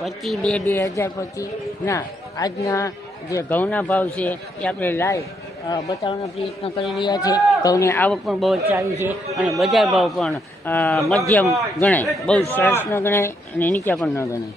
પચીસ, બે બે હજાર પચીસ. ના, આજના જે ઘઉંના ભાવ છે એ આપણે લાઈવ બતાવવાનો પ્રયત્ન કરી રહ્યા છે. ઘઉંની આવક પણ બહુ સારી છે અને બજાર ભાવ પણ મધ્યમ ગણાય. બહુ સરસ ન ગણાય અને નીચા પણ ન ગણાય.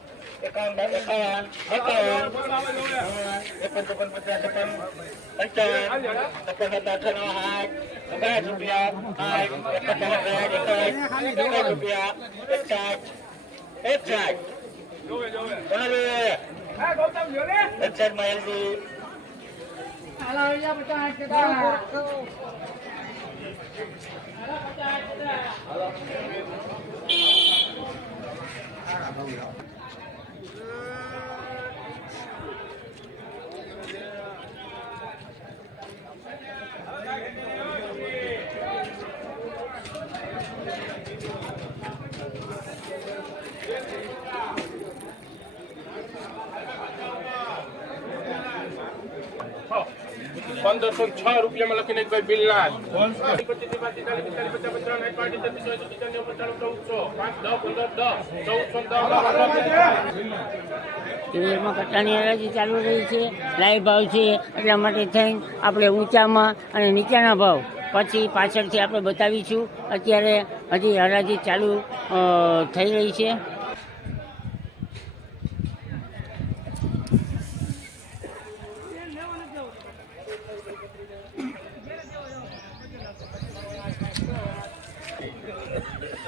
con đóng cái con cái con cái con cái con cái con cái con cái con cái con hai cái chụp bia hai cái con hai cái con cái chụp bia hết chạy hết chạy đó đi hết chạy mày đi Hello, yeah, but I get out. Hello, but I get out. Yeah. પંદરસો છ રૂપિયામાં લખીને ભાઈ બિલનાથ તુવેરમાં કટ્ટાની હરાજી ચાલુ રહી છે live ભાવ છે, એટલા માટે થઈને આપણે ઊંચામાં અને નીચાના ભાવ પછી પાછળથી આપણે બતાવીશું. અત્યારે હજી હરાજી ચાલુ થઈ રહી છે.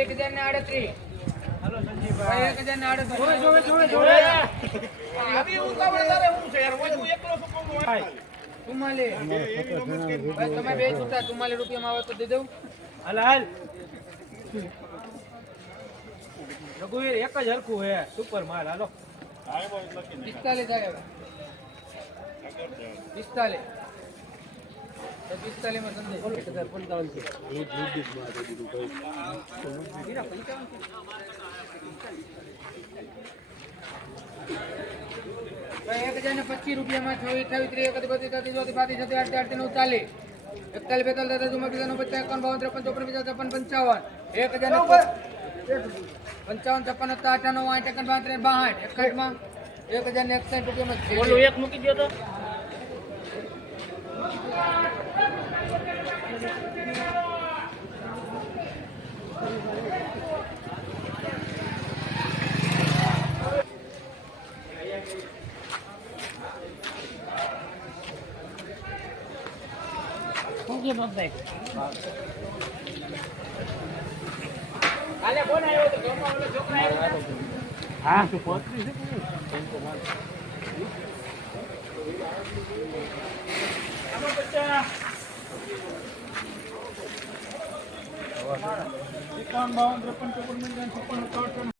એક હજાર ને આડત્રીસ. એક હજાર ને આડત્રીસ ચુમ્માલીસ બસ તમે બે છૂટા ચુમ્માલીસ રૂપિયામાં આવે તો દઉં. હાલ હાલ. રઘુવીર એક જ હરખું હે. સુપર માલ હાલો. પિસ્તાલીસ થાય પિસ્તાલીસ. એક હજાર છે છે? પચીસ રૂપિયામાં છવ્વીસ અઠાવીસ ત્રીસ, એકત્રીસ બત્રીસ તેત્રીસ ચોત્રીસ, પાંત્રીસ આઠ આઠ નવ ચાલીસ એકતાલીસ, બેતાલીસ, તેતાલીસ ચુમ્માલીસ પિસ્તાલીસ પચાસ એકાવન બાવન ત્રેપન ચોપન પચાસ પંચાવન એક હજાર પંચાવન, છપ્પન સત્તા નવ આઠ એકન પાંત્રીસ બાસઠ, એકસઠમાં એક હજાર ને એકસાઠ રૂપિયામાં શું કે બાપભાઈ હા એકાવન બાવન ત્રેપન ચોપન પંચાવન છપ્પન પણ